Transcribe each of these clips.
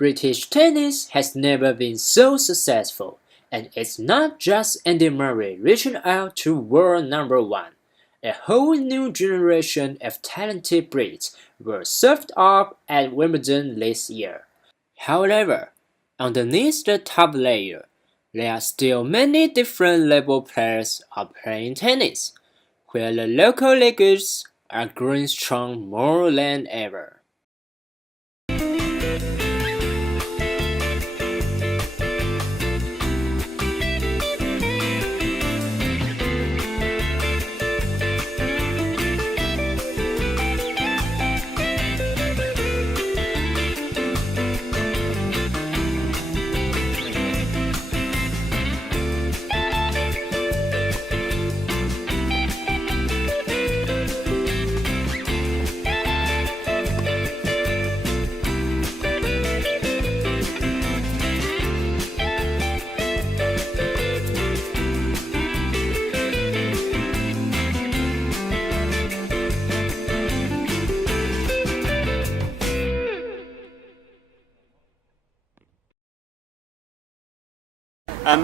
British tennis has never been so successful, and it's not just Andy Murray reaching out to world number one. A whole new generation of talented Brits were served up at Wimbledon this year. However, underneath the top layer, there are still many different level players are playing tennis, where the local leagues are growing strong more than ever.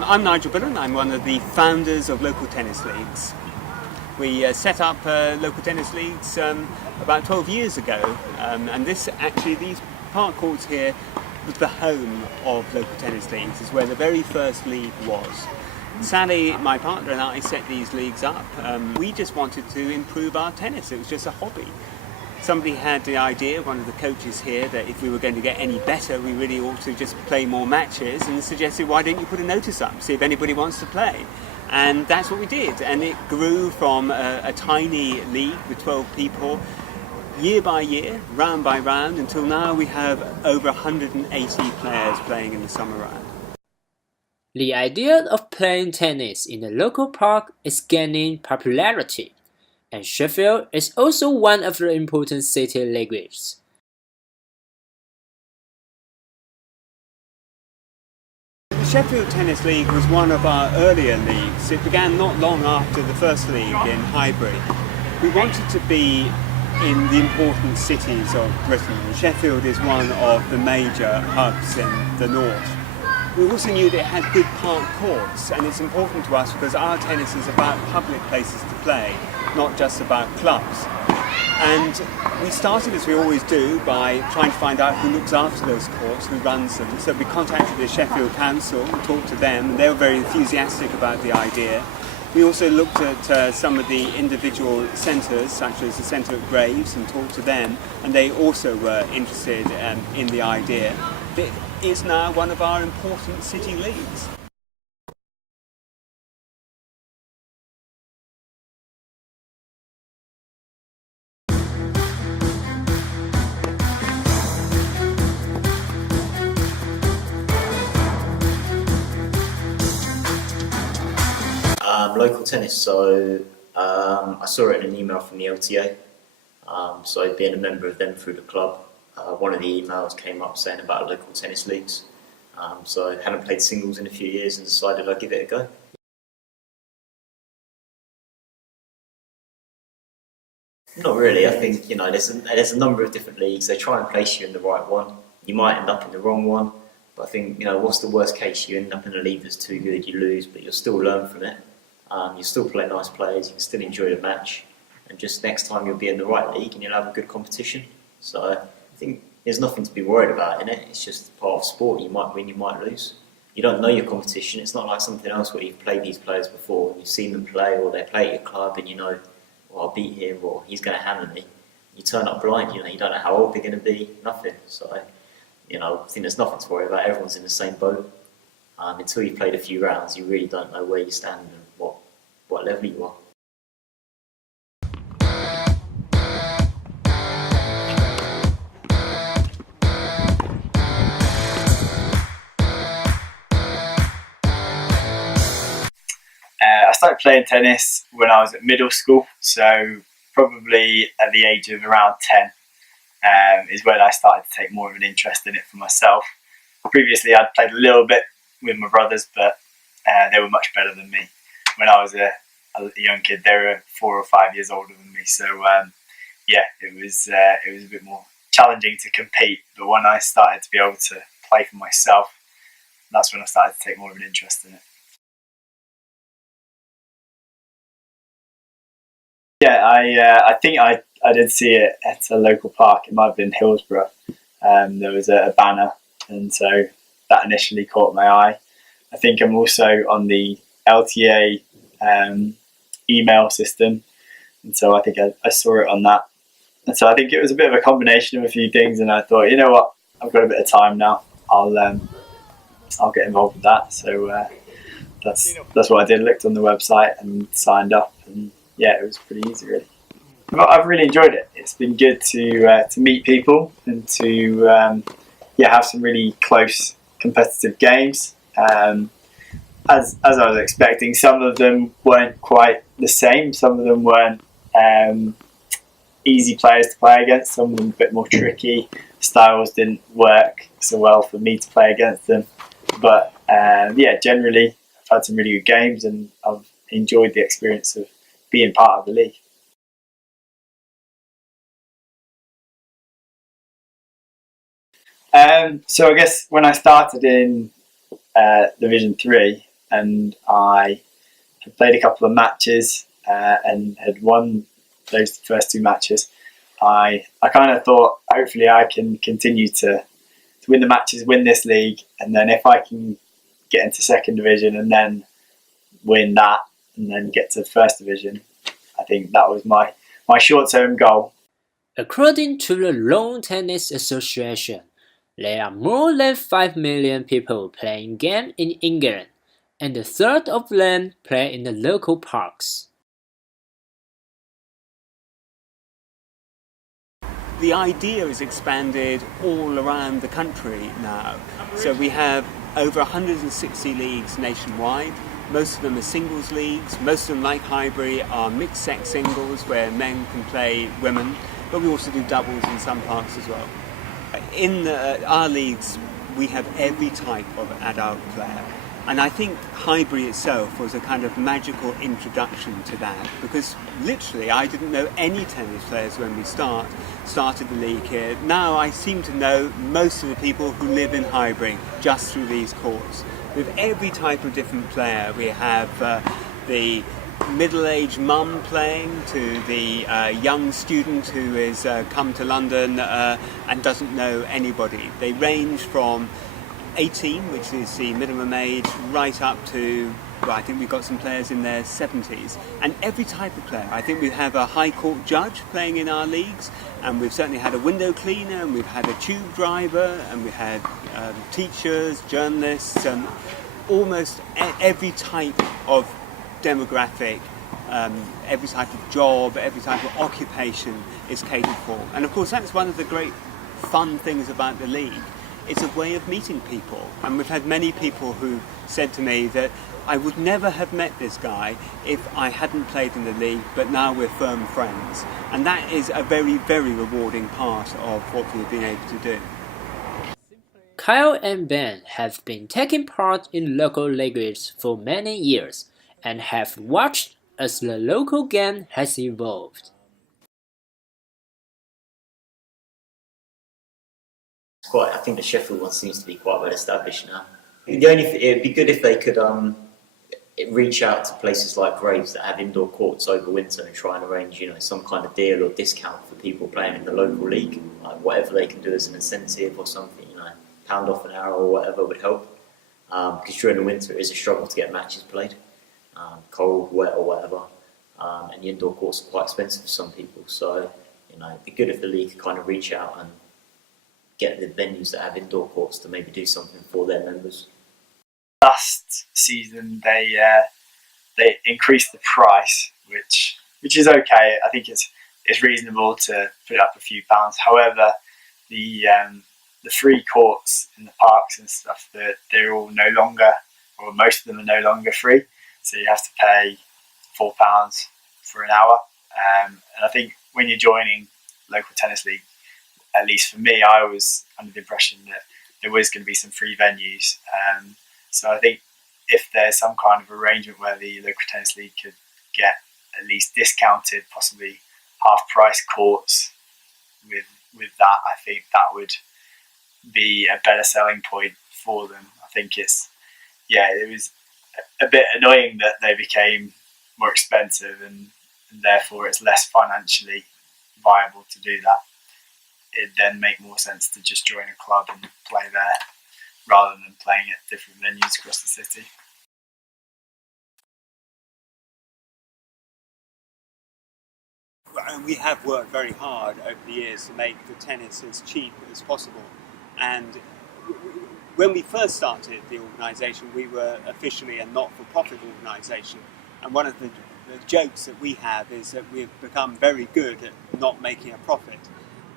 I'm Nigel Billen. I'm one of the founders of local tennis leagues. We set up local tennis leagues about 12 years ago, and these park courts here was the home of local tennis leagues. Is where the very first league was. Sadly, my partner and I set these leagues up. We just wanted to improve our tennis. It was just a hobby. Somebody had the idea, one of the coaches here, that if we were going to get any better, we really ought to just play more matches, and suggested, why don't you put a notice up, see if anybody wants to play? And that's what we did, and it grew from a tiny league with 12 people, year by year, round by round, until now we have over 180 players playing in the summer round. The idea of playing tennis in a local park is gaining popularity, and Sheffield is also one of the important city leagues. The Sheffield Tennis League was one of our earlier leagues. It began not long after the first league in Highbury. We wanted to be in the important cities of Britain. Sheffield is one of the major hubs in the north. We also knew that it had good park courts, and it's important to us because our tennis is about public places to play, not just about clubs. And we started, as we always do, by trying to find out who looks after those courts, who runs them. So we contacted the Sheffield Council and talked to them, and they were very enthusiastic about the idea. We also looked at some of the individual centres, such as the centre at Graves, and talked to them, and they also were interested in the idea. It is now one of our important city leagues. Local tennis, so I saw it in an email from the LTA, so being a member of them through the club, one of the emails came up saying about local tennis leagues, so I hadn't played singles in a few years and decided I'd give it a go. Not really. I think there's a number of different leagues. They try and place you in the right one. You might end up in the wrong one, but I think what's the worst case? You end up in a league that's too good, you lose, but you'll still learn from it. You still play nice players. You can still enjoy the match, and just next time you'll be in the right league and you'll have a good competition. So I think there's nothing to be worried about in it. It's just part of sport. You might win, you might lose. You don't know your competition. It's not like something else where you've played these players before, you've seen them play, or they play at your club, and well, I'll beat him, or he's going to hammer me. You turn up blind. You don't know how old they're going to be. Nothing. So I think there's nothing to worry about. Everyone's in the same boat. Until you've played a few rounds, you really don't know where you stand and what level you are. I started playing tennis when I was at middle school, so probably at the age of around 10 is when I started to take more of an interest in it for myself. Previously I'd played a little bit with my brothers, but they were much better than me. When I was a young kid, they were 4 or 5 years older than me, so it was a bit more challenging to compete. But when I started to be able to play for myself. That's when I started to take more of an interest in it. Yeah, I think I did see it at a local park. It might have been Hillsborough. There was a banner, and so that initially caught my eye. I think I'm also on the LTA email system, and so I think I saw it on that. And so I think it was a bit of a combination of a few things, and I thought, you know what, I've got a bit of time now. I'll get involved with that. So that's what I did. Looked on the website and signed up, and yeah, it was pretty easy, really. I've really enjoyed it. It's been good to meet people and to have some really close competitive games. As I was expecting, some of them weren't quite the same. Some of them weren't easy players to play against. Some of them a bit more tricky. Styles didn't work so well for me to play against them. But generally, I've had some really good games, and I've enjoyed the experience of being part of the league. So I guess when I started in Division 3, and I had played a couple of matches and had won those first 2 matches, I kind of thought, hopefully I can continue to win the matches, win this league, and then if I can get into 2nd Division and then win that and then get to 1st Division, I think that was my short-term goal. According to the Lawn Tennis Association, there are more than 5 million people playing games in England, and a third of them play in the local parks. The idea is expanded all around the country now. So we have over 160 leagues nationwide. Most of them are singles leagues. Most of them, like Highbury, are mixed-sex singles where men can play women, but we also do doubles in some parks as well. In our leagues, we have every type of adult player. And I think Highbury itself was a kind of magical introduction to that, because literally I didn't know any tennis players when we started the league here. Now I seem to know most of the people who live in Highbury just through these courts. With every type of different player, we have the middle-aged mum playing to the young student who has come to London and doesn't know anybody. They range from 18, which is the minimum age, right up to, well, I think we've got some players in their 70s. And every type of player. I think we have a High Court judge playing in our leagues, and we've certainly had a window cleaner, and we've had a tube driver, and we've had teachers, journalists, almost every type of demographic, every type of job, every type of occupation is catered for. And of course that's one of the great fun things about the league. It's a way of meeting people, and we've had many people who said to me that I would never have met this guy if I hadn't played in the league, but now we're firm friends. And that is a very, very rewarding part of what we've been able to do. Kyle and Ben have been taking part in local leagues for many years and have watched as the local game has evolved. I think the Sheffield one seems to be quite well established now. It'd be good if they could reach out to places like Graves that have indoor courts over winter and try and arrange, some kind of deal or discount for people playing in the local league. Like whatever they can do as an incentive or something, £1 off an hour or whatever would help. Because during the winter it is a struggle to get matches played, cold, wet or whatever. And the indoor courts are quite expensive for some people. So, it'd be good if the league could kind of reach out and get the venues that have indoor courts to maybe do something for their members. Last season they increased the price, which is okay. I think it's reasonable to put up a few pounds. However, the free courts in the parks and stuff, they're all no longer, or most of them are no longer free. So you have to pay £4 for an hour. And I think when you're joining local tennis league, at least for me, I was under the impression that there was going to be some free venues. So I think if there's some kind of arrangement where the local tennis league could get at least discounted, possibly half price courts with that, I think that would be a better selling point for them. I think it was a bit annoying that they became more expensive, and therefore it's less financially viable to do that. It'd then make more sense to just join a club and play there rather than playing at different venues across the city. And we have worked very hard over the years to make the tennis as cheap as possible. And when we first started the organisation, we were officially a not-for-profit organisation. And one of the jokes that we have is that we've become very good at not making a profit.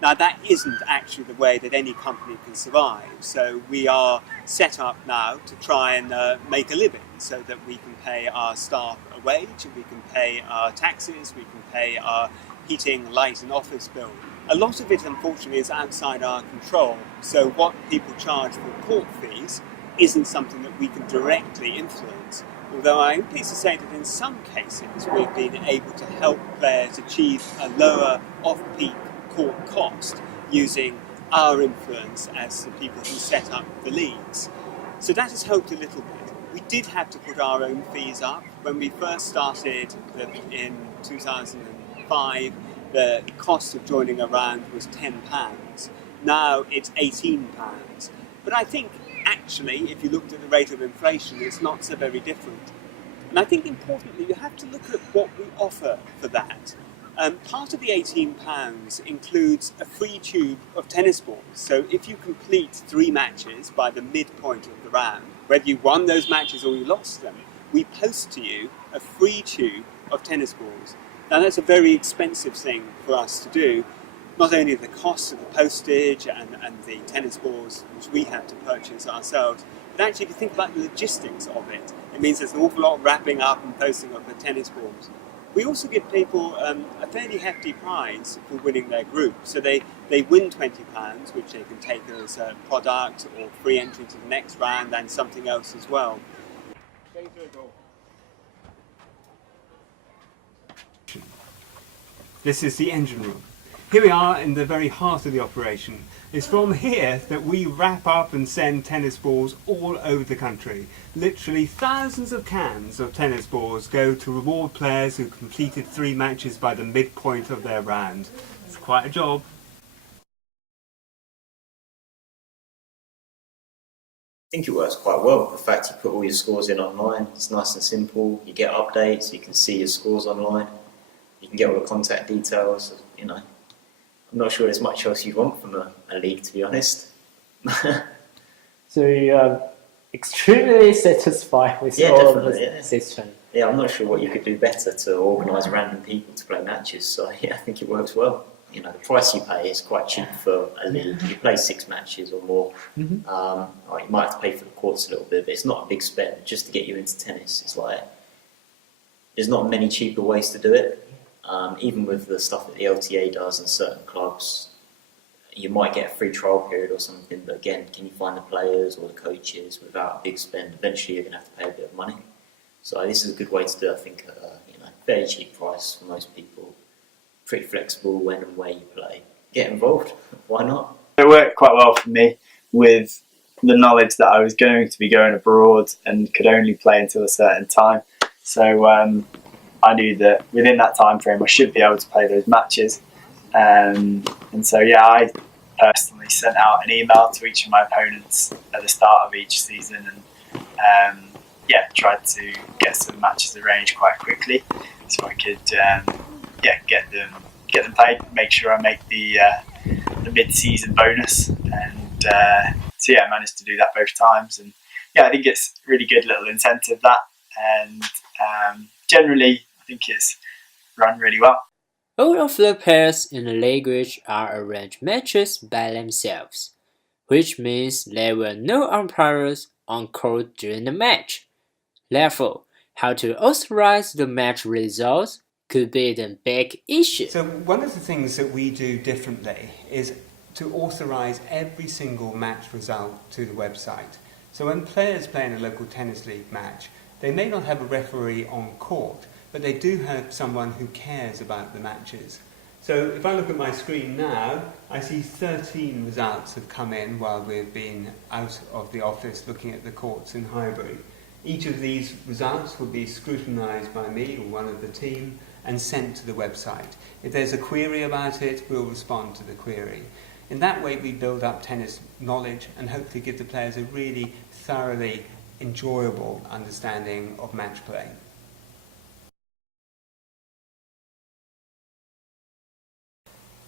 Now, that isn't actually the way that any company can survive. So we are set up now to try and make a living so that we can pay our staff a wage, we can pay our taxes, we can pay our heating, light and office bill. A lot of it, unfortunately, is outside our control. So what people charge for court fees isn't something that we can directly influence. Although I am pleased to say that in some cases we've been able to help players achieve a lower off-peak court cost using our influence as the people who set up the leagues. So that has helped a little bit. We did have to put our own fees up. When we first started in 2005, the cost of joining a round was £10. Now it's £18. But I think actually, if you looked at the rate of inflation, it's not so very different. And I think importantly, you have to look at what we offer for that. Part of the £18 includes a free tube of tennis balls. So if you complete 3 matches by the midpoint of the round, whether you won those matches or you lost them, we post to you a free tube of tennis balls. Now that's a very expensive thing for us to do. Not only the cost of the postage and the tennis balls, which we have to purchase ourselves, but actually if you think about the logistics of it, it means there's an awful lot of wrapping up and posting of the tennis balls. We also give people a fairly hefty prize for winning their group. So they win £20, which they can take as a product or free entry to the next round and something else as well. This is the engine room. Here we are in the very heart of the operation. It's from here that we wrap up and send tennis balls all over the country. Literally thousands of cans of tennis balls go to reward players who completed 3 matches by the midpoint of their round. It's quite a job. I think it works quite well. The fact you put all your scores in online, it's nice and simple. You get updates, you can see your scores online. You can get all the contact details, you know. I'm not sure there's much else you want from a league, to be honest. So you are extremely satisfied with all of the system. Yeah, I'm not sure what you could do better to organise random people to play matches. So yeah, I think it works well. You know, the price you pay is quite cheap for a league. You play 6 matches or more. You might have to pay for the courts a little bit, but it's not a big spend just to get you into tennis. It's like there's not many cheaper ways to do it. Even with the stuff that the LTA does in certain clubs, you might get a free trial period or something, but again, can you find the players or the coaches without a big spend? Eventually you're going to have to pay a bit of money. So this is a good way to do it, I think, at a fairly cheap price for most people. Pretty flexible when and where you play. Get involved, why not? It worked quite well for me with the knowledge that I was going to be going abroad and could only play until a certain time. So I knew that within that time frame I should be able to play those matches. And so yeah, I personally sent out an email to each of my opponents at the start of each season and tried to get some matches arranged quite quickly so I could get them played, make sure I make the mid-season bonus, and I managed to do that both times. And yeah, I think it's a really good little incentive, that, and generally I think it's run really well. All of the pairs in the league are arranged matches by themselves, which means there were no umpires on court during the match. Therefore, how to authorize the match results could be the big issue. So one of the things that we do differently is to authorize every single match result to the website. So when players play in a local tennis league match, they may not have a referee on court, but they do have someone who cares about the matches. So if I look at my screen now, I see 13 results have come in while we've been out of the office looking at the courts in Highbury. Each of these results will be scrutinised by me or one of the team and sent to the website. If there's a query about it, we'll respond to the query. In that way, we build up tennis knowledge and hopefully give the players a really thoroughly enjoyable understanding of match play.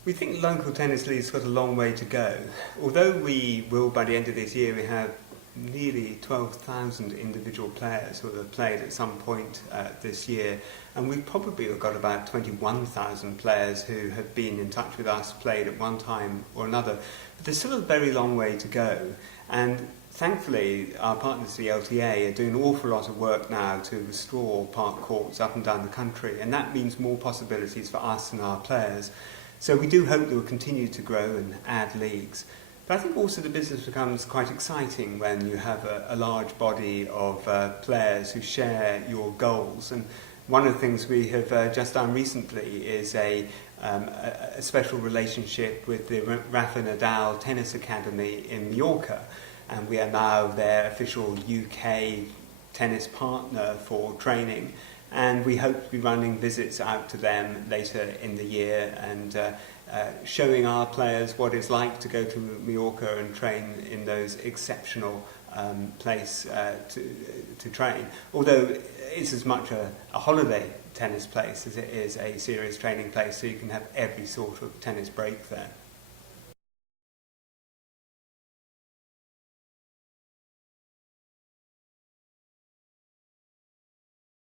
We think local tennis leagues got a long way to go. Although we will, by the end of this year, we have nearly 12,000 individual players who have played at some point this year, and we've probably got about 21,000 players who have been in touch with us, played at one time or another. But there's still a very long way to go, and thankfully our partners, the LTA, are doing an awful lot of work now to restore park courts up and down the country, and that means more possibilities for us and our players. So we do hope that we'll continue to grow and add leagues. But I think also the business becomes quite exciting when you have a large body of players who share your goals. And one of the things we have just done recently is a special relationship with the Rafa Nadal Tennis Academy in Mallorca. And we are now their official UK tennis partner for training. And we hope to be running visits out to them later in the year and showing our players what it's like to go to Mallorca and train in those exceptional place to train. Although it's as much a holiday tennis place as it is a serious training place, so you can have every sort of tennis break there.